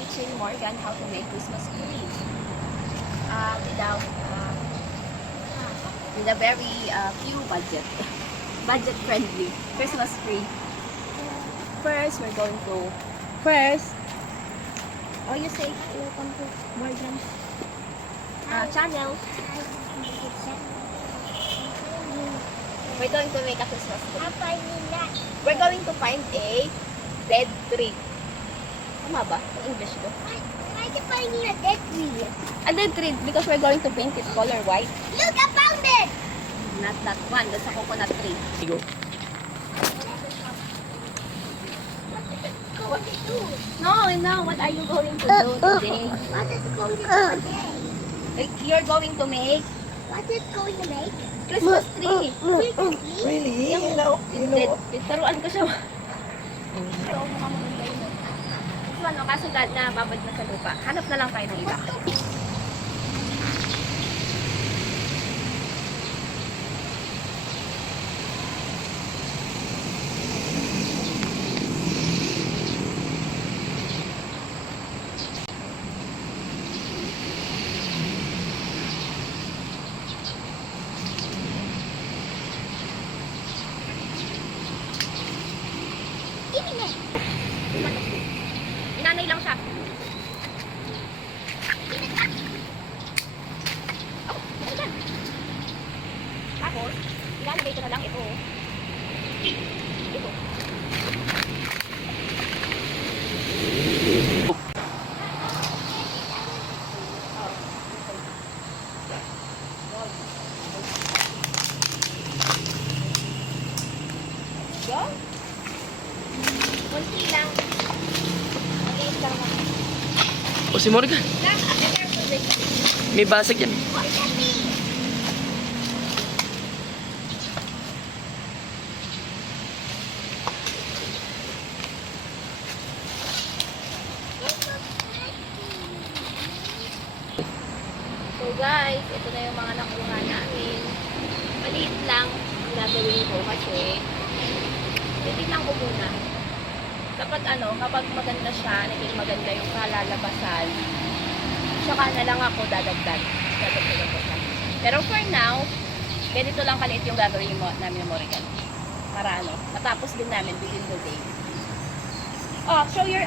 teaching Morgan how to make Christmas tree. With a very few budget friendly Christmas tree. First, we're going to you say welcome to Morgan's channel. We're going to make a Christmas tree. We're going to find a dead tree. Tama ba? Ang English ko. Why are you finding a dead tree? A dead tree because we're going to paint it color white. Look, I found it! Not that one. That's a coconut tree. Go. What to do? No. What are you going to do today? What is it going to do today? You're going to make What is it going to make? Christmas tree. Really? You know. Taruan ko siya. So, mukha mo ng kayo. Ito ano, kaso na babad na sa lupa. Hanap na lang tayo ng iba. Inanay lang siya. Oh, ano yan? Tapos, ilalagay ko na lang ito. Ito. Go. Kunti lang. Maliit lang naman. O si Morgan, Lang, careful with it. may basag yan. What does that mean? So guys, ito na yung mga nakuha namin. Maliit lang ang gagawin ko kasi titignan ko muna. Kapag maganda siya, naging maganda yung kalalabasan, saka na lang ako dadagdag ko siya. Pero for now, ganito lang kaliit yung gagawin namin ng Morgan. Para matapos din namin within the day. Oh, show your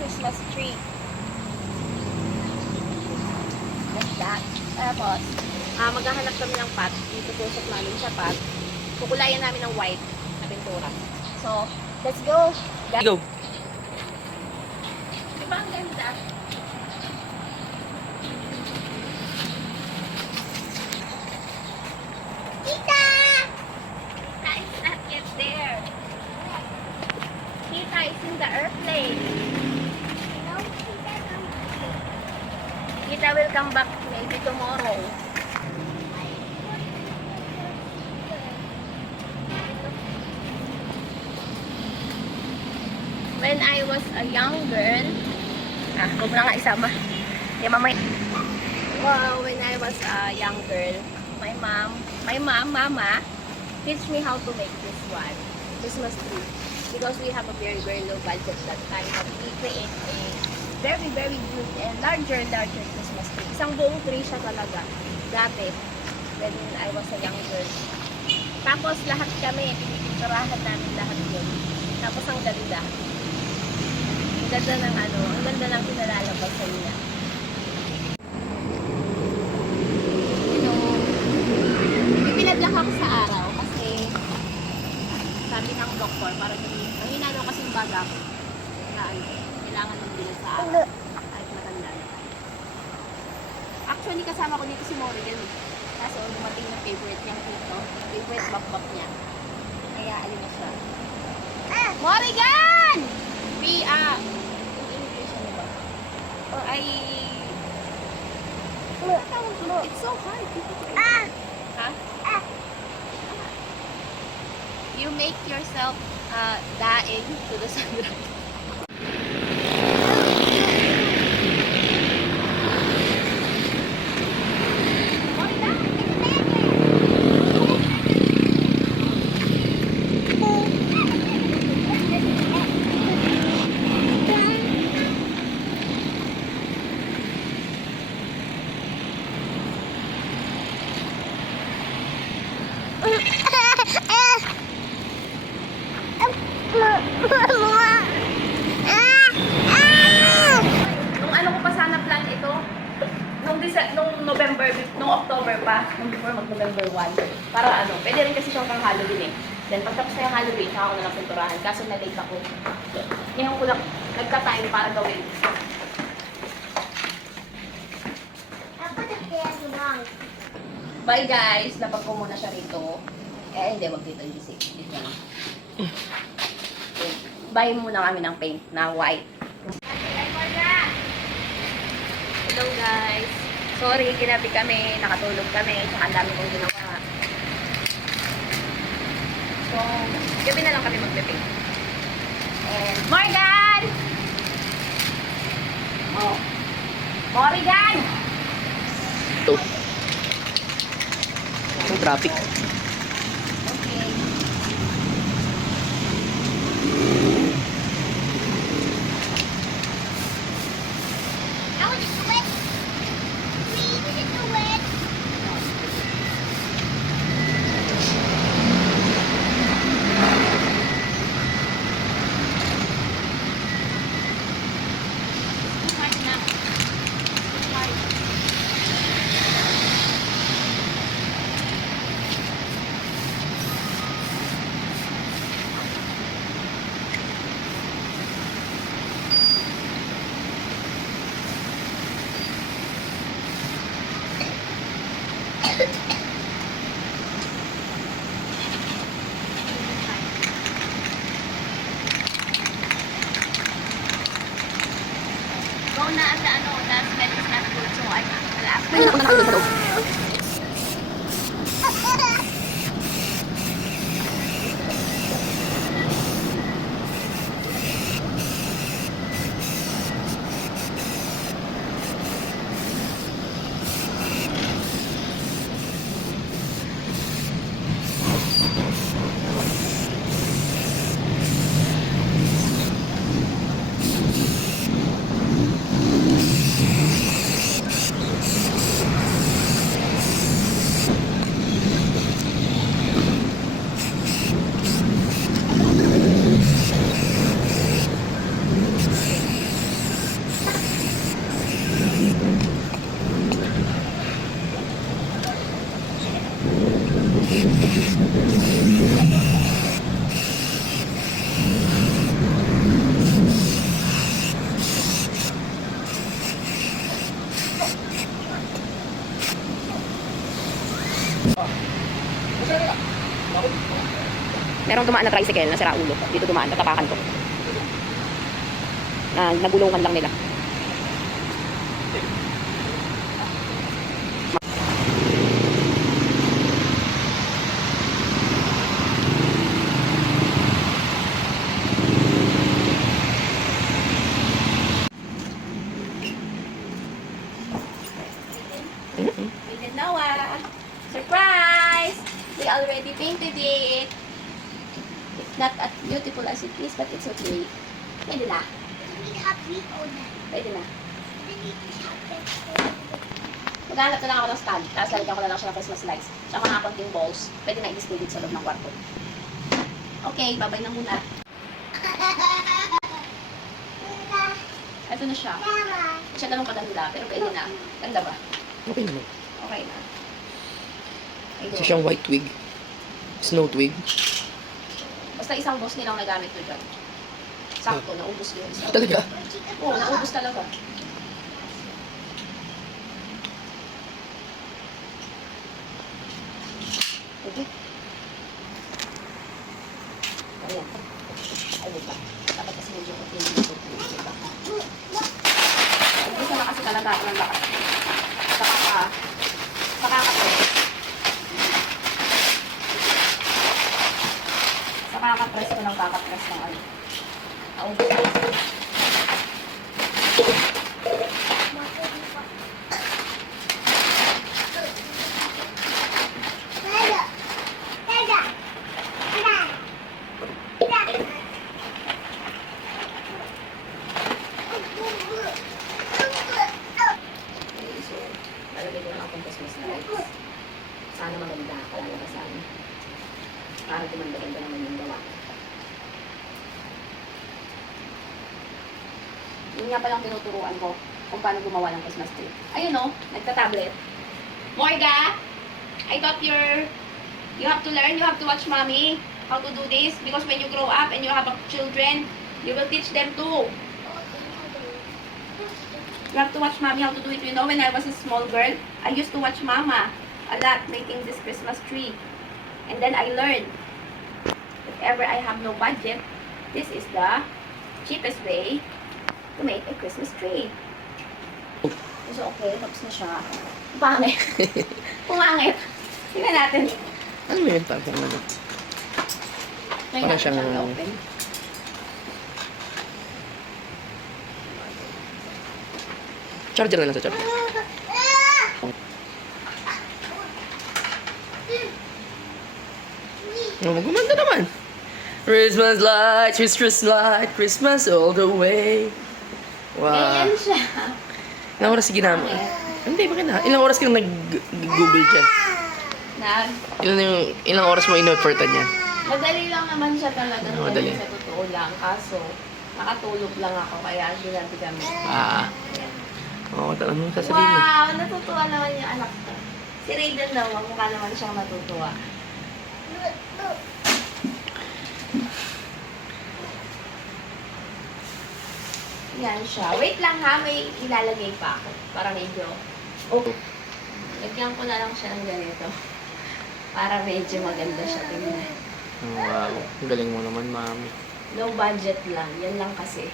Christmas tree. Like that. Tapos, maghahanap kami ng pot. Itutusok namin sa pot. Kukulayan namin ng white na pintura. So, let's go. Go. Diba ang ganda? Tita! Tita is not yet there. Tita is in the airplane. No, Tita, come. Tita will come back maybe tomorrow. When I was a young girl, huwag mo na nga isama. Mama. Wow, when I was a young girl, mama, teach me how to make this one, Christmas tree. Because we have a very, very low budget that time, but we create a very, very good and larger Christmas tree. Isang buong tree siya talaga, dati, when I was a young girl. Tapos lahat kami, pinipinturahan namin lahat yun. Tapos ang ganda. Ang ganda ng pinalalabasan niya. Ipinadlak ako sa araw kasi sabi ng doktor, parang mahina daw kasi yung baga ko. Kailangan ng bilog sa araw. Kahit matanda na tayo. Actually, kasama ko dito si Morgan. Kaso dumating na favorite niyang dito. Favorite bakbak niya. Kaya alin na siya. Morgan! It's so hard. Huh? You make yourself daing to the sunrise. nung November, nung October pa, nung before mag-November 1. Para ano, pwede rin kasi siya pang Halloween eh. Then pagtapos na yung Halloween, saka ako na lang pinturahan. Kaso na-late ako. Ngayon ko lang nagka-time para gawin. I put the hands wrong. Bye guys, lapag ko muna siya rito. Eh, hindi, wag dito yung bisik. Dito lang. Buy muna kami ng paint na white. Hello guys. Sorry, kinabi kami, nakatulog kami, tsaka ang dami kong ginawa. So, gabi na lang kami magpe-paint. And, Morgan! Oh. Morgan! Ito. Ang traffic. Okay. I want to do it. Please, do it. Go na sa ano, na smell is not good. So, I'm alas. Ay, naku, nakatulog sa loob. Merong dumaan na tricycle na sira ulo. Dito dumaan, tatapakan ko. Nagulungan lang nila. Painted Noah. Surprise! We already painted it. It's not as beautiful as it is, but it's okay. Pwede na. We have meat on that. Pwede na. We need to have that. Maghanap na lang ako ng stand. Tapos lalagyan ko na lang siya ng Christmas lights. Tsaka mga konting balls. Pwede na i-display dito sa loob ng kwarto. Okay, babay na muna. Ito na siya. Mama. Siya ganun kadanda, pero pwede na. Ganda ba? Okay naman. Okay na. Ayun. Isa siyang white twig. Snow twig. Basta isang boss nilang nagamit ko dyan. Sakto, naubos yun. Talaga? Oo, naubos talaga. Okay. Ayan. Ay, wait lang. Dapat kasi medyo okay dito. Gusto na kasi talaga ako ng lakas. Sa kakapress. Sa kakapress ko ng kakapress ng ano. Naubos na. Okay, so, lalagay ko lang akong Christmas lights. Sana maganda, kalalabasan. Para gumanda-ganda naman yung gawa. Yun nga palang tinuturuan ko. kung paano gumawa ng Christmas tree. Ayun o, nagta-tablet. Morga, I thought you have to learn, you have to watch mommy how to do this because when you grow up and you have children, you will teach them too. You have to watch mommy how to do it. You know, when I was a small girl, I used to watch mama a lot making this Christmas tree. And then I learned, if ever I have no budget, this is the cheapest way to make a Christmas tree. So, okay, tapos na siya. Pangit. Pumangit. Tingnan natin. Ano mo yun? Parang ano? Try Parang natin siyang- siyang open. Charger na lang sa charger. Oh, gumanda naman. Christmas lights, Christmas light, Christmas all the way. Wow. Ganyan siya. Ilang oras ginamit? Hindi, bakit na? Ilang oras kang nag-google dyan? Ilang oras mo in-effortan yan? Madali lang naman siya talaga. Madali. Sa totoo lang. Kaso, nakatulog lang ako kaya ginamit kami. Ah. Oo, talagang mo sasabihin mo. Wow! Natutuwa naman yung anak ko. Si Raiden daw, mukha naman siyang natutuwa. Yan siya. Wait lang ha, may ilalagay pa ako. Para medyo... Oh. Lagyan ko na lang siya ng ganito. Para medyo maganda siya tingnan. Wow. Ang galing mo naman, mami. Low budget lang. Yan lang kasi.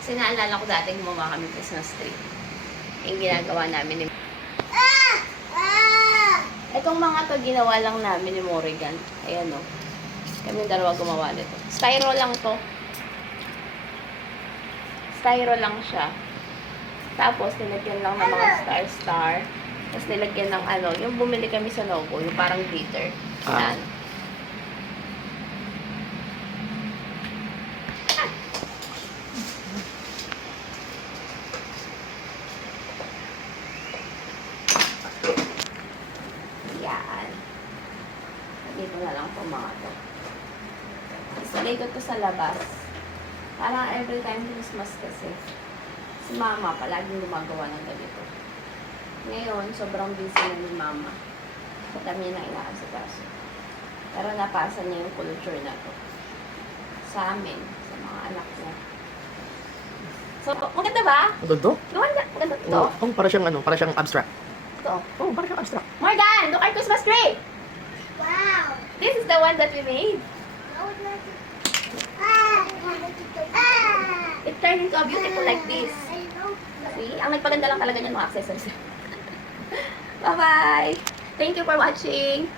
Kasi naalala ko dati gumawa kami Christmas tree. Yung ginagawa namin ni... Itong mga to ginawa lang namin ni Morrigan. Ayan o. Kami dalawa gumawa nito. Styro lang to. Styro lang siya. Tapos, nilagyan lang ng mga star-star. Tapos, nilagyan ng ano, yung bumili kami sa logo, yung parang glitter. Ah. Yan. Yan. Dito na lang po mga to. Isalay ko to sa labas. Parang every time Christmas kasi. Si mama palaging gumagawa ng ganito. Ngayon, sobrang busy na ni mama. Sa dami na inaasikaso. Pero napasa niya yung culture na to. Sa amin, sa mga anak niya. So, maganda ba? Ang ganda? Maganda to. Oh, para siyang ano, para siyang abstract. Ito. Oh, para siyang abstract. Morgan, look our Christmas tree! Wow! This is the one that we made. It turned into a beautiful like this. See? Ang nagpaganda lang talaga niyan mga accessories. Bye-bye! Thank you for watching!